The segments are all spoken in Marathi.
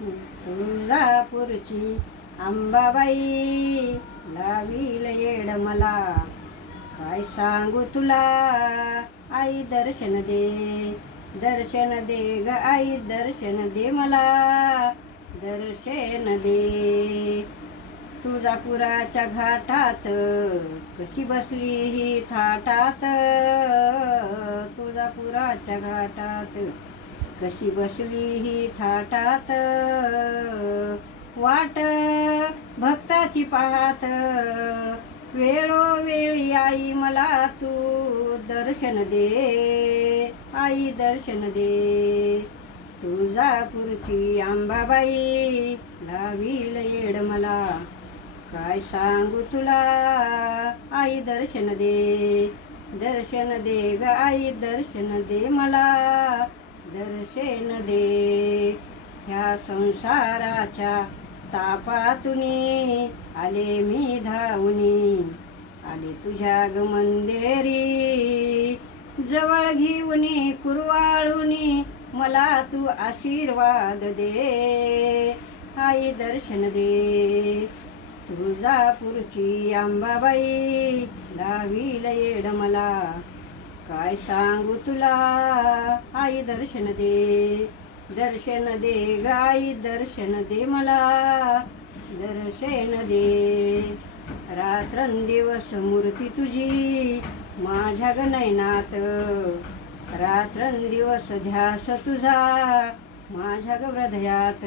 तुळजापूरची अंबाबाई लावील येड मला, काय सांगू तुला आई दर्शन दे, दर्शन दे ग आई दर्शन दे मला, दर्शन दे. तुळजापुराच्या घाटात कशी बसली ही थाटात, तुळजापुराच्या घाटात कशी बसली ही थाटात, वाट भक्ताची पाहत वेळोवेळी आई मला तू दर्शन दे, आई दर्शन दे. तुळजापूरची अंबाबाई लावील येड मला, काय सांगू तुला आई दर्शन दे, दर्शन दे ग आई दर्शन दे मला, दर्शन दे. ह्या संसाराच्या तापातुनी आले मी धावूनी, आले तुझ्या ग मंदिरी, जवळ घेऊनी कुरवाळूनी मला तू आशीर्वाद दे, आई दर्शन दे. तुळजापूरची अंबाबाई लावील येड मला, काय सांगू तुला आई दर्शन दे, दर्शन दे ग आई दर्शन दे मला, दर्शन दे. रात्रंदिवस मूर्ती तुझी माझ्या ग नयनात, रात्रंदिवस ध्यास तुझा माझ्या ग हृदयात,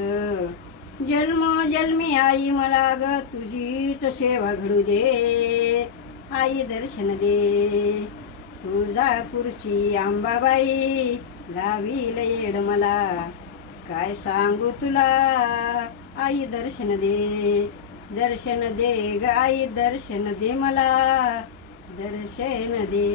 जन्मोजन्मी आई मला ग तुझीच सेवा घडू दे, आई दर्शन दे. तुळजापूरची अंबाबाई लावील येड मला, काय सांगू तुला आई दर्शन दे, दर्शन दे ग आई दर्शन दे मला, दर्शन दे.